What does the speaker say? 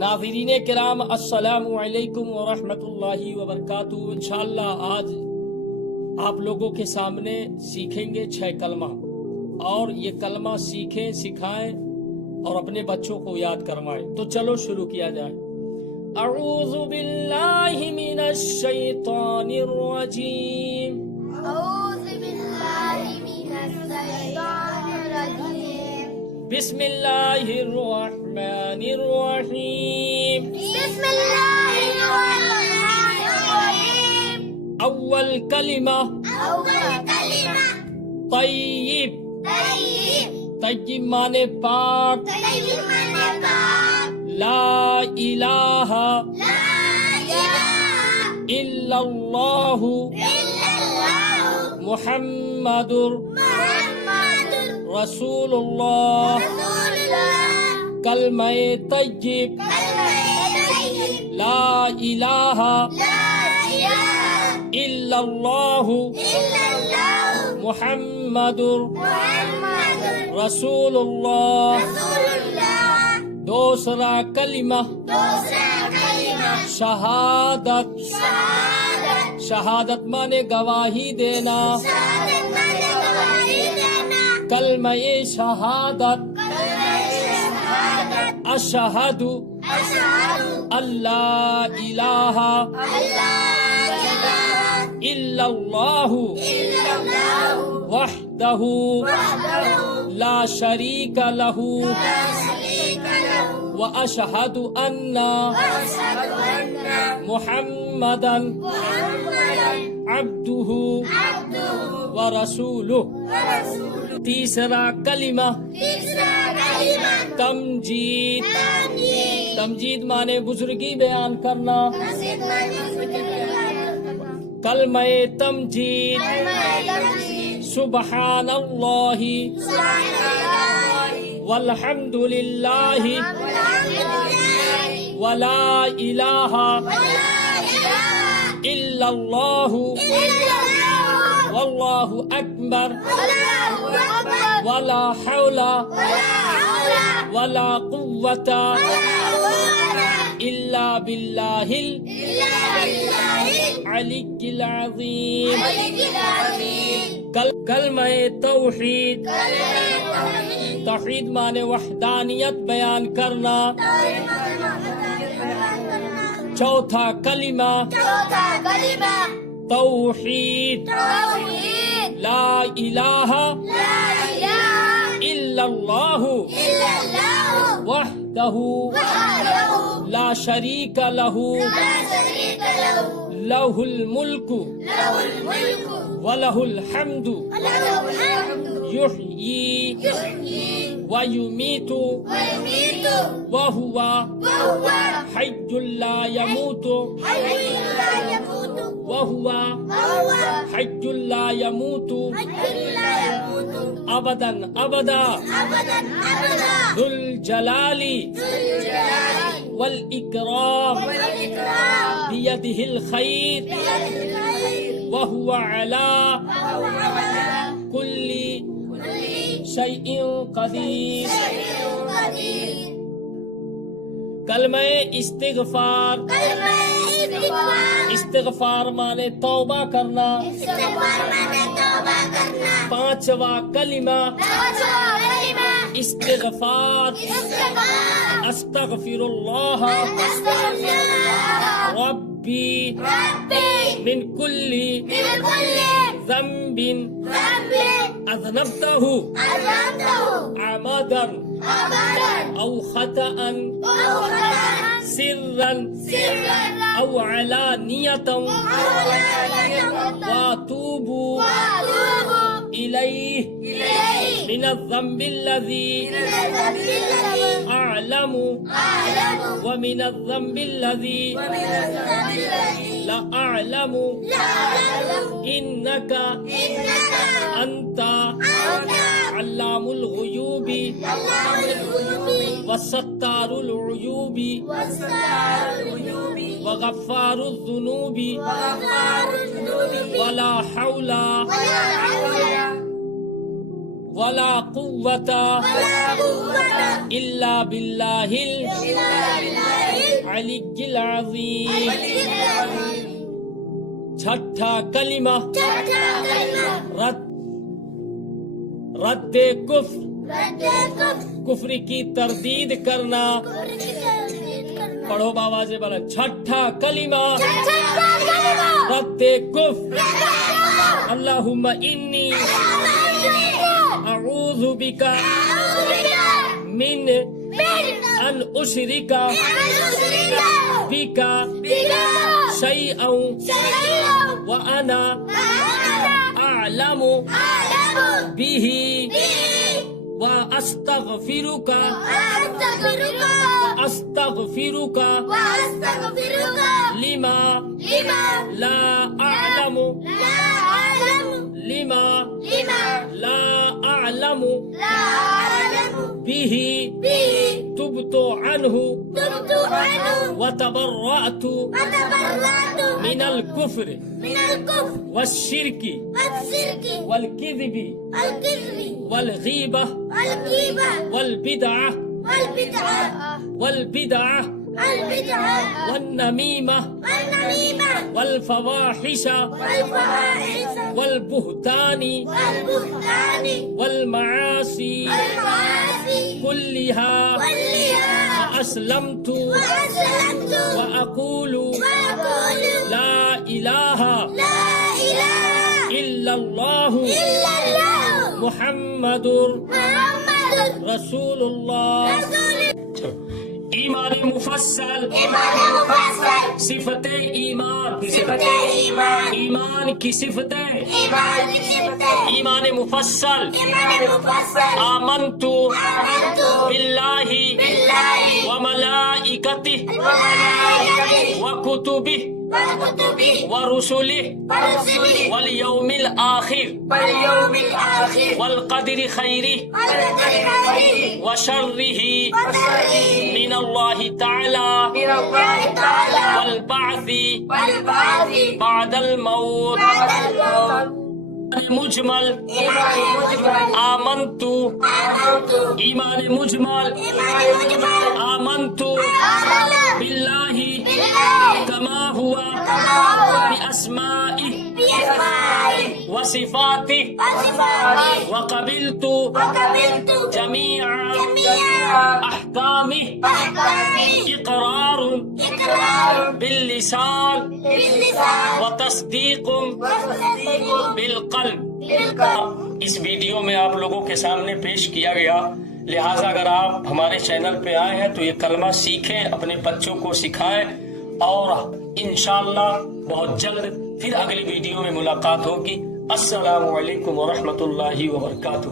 ناظرین کرام السلام علیکم ورحمۃ اللہ وبرکاتہ۔ انشاءاللہ آج آپ لوگوں کے سامنے سیکھیں گے 6 کلمہ، اور یہ کلمہ سیکھیں، سکھائیں اور اپنے بچوں کو یاد کروائیں۔ تو چلو شروع کیا جائے۔ اعوذ باللہ من الشیطان الرجیم، أعوذ بالله من الشيطان الرجيم، بسم اللہ الرحمن الرحیم۔ بسم الله الرحمن الرحيم، اول کلمہ أول كلمة طیب، طيب، طیب معنی پاک، طيب معنى پاک، لا الہ لا إله الا اللہ إلا الله محمد محمد رسول اللہ۔ رسول الله، کلمہ طیب، كلمة طيب، لا الہ لا إله الا اللہ إلا الله محمد محمد رسول اللہ۔ رسول الله۔ دوسرا کلمہ دوسرا کلمہ شہادت، شہادت، شہادت مانے گواہی دینا، شہادت مانے گواہی دینا، کلمہ شہادت، کلمہ شہادت، اشہد اشہد اللہ الہ اللہ الہ الا اللہ الا اللہ وحدہ وحدہ لا شریک لہ لا شریک لہ واشہد ان واشہد ان محمدا محمدا عبدہ عبدہ ورسولہ۔ ورسولہ۔ تیسرا کلمہ تیسرا کلمہ تمجید، تمجید، تمجید مانے بزرگی بیان کرنا، مسجد کلمہ تمجید، سبحان اللہ والحمد للہ ولا الہ الا اللہ واللہ اکبر ولا حول ولا قوة الا باللہ العلی العظیم۔ کلمہ توحید، توحید مانے وحدانیت بیان کرنا۔ چوتھا کلمہ توحید، لا الہ الا اللہ وحدہ لا شریک لہ لہ الملک ولہ الحمد یحیی ویمیت وہو حی لا یموت وہو حی لا یموت ابدا ابدا ذو الجلال والاکرام بیدہ الخیر وہو علی کل شیء قدیر۔ کلمہ استغفار، استغفار مانے توبہ کرنا۔ پانچواں کلمہ استغفار، استغفر اللہ ربی من کل ذنب اذنبتہ عمدا او خطأ سرا او علانیة واتوب الیہ من الذنب الذی اعلم ومن الذنب الذی لا اعلم انک انت علام الغیوب وستار العیوب وغفار الذنوب ولا حول ولا قوة إلا بالله العلی العظیم. چھٹا کلمہ رد کفر، کفر کی تردید کرنا. پڑھو باواز بلند. چھٹا کلمہ رد کفر. اللہم انی اعوذ بک من ان اشرک بک شیئا وانا اعلم به واستغفرک لما لا اعلم به تبت عنه وتبرأت من الكفر والشرك والكذب والغيبة والبدعة والنميمة والفواحش والبهتان والمعاصي كلها وأسلمت وأقول لا إله إلا الله محمد رسول الله. ایمان مفصل صفت ایمان ایمان کی صفتیں ایمان مفصل آمنت باللہ وملائکتہ وکتبہ ورسلہ والیوم الآخر والقدر خیرہ وشرہ من اللہ تعالی والبعث بعد الموت. مجمل آمنت ایمان مجمل آمنت باللہ کما ہوا بأسمائه وصفاته وقبلت جميع أحكامه إقرار باللسان وتصديق بالقلب. اس ویڈیو میں آپ لوگوں کے سامنے پیش کیا گیا، لہٰذا اگر آپ ہمارے چینل پہ آئے ہیں تو یہ کلمہ سیکھیں، اپنے بچوں کو سکھائیں، اور انشاءاللہ بہت جلد پھر اگلی ویڈیو میں ملاقات ہوگی. السلام علیکم ورحمۃ اللہ وبرکاتہ.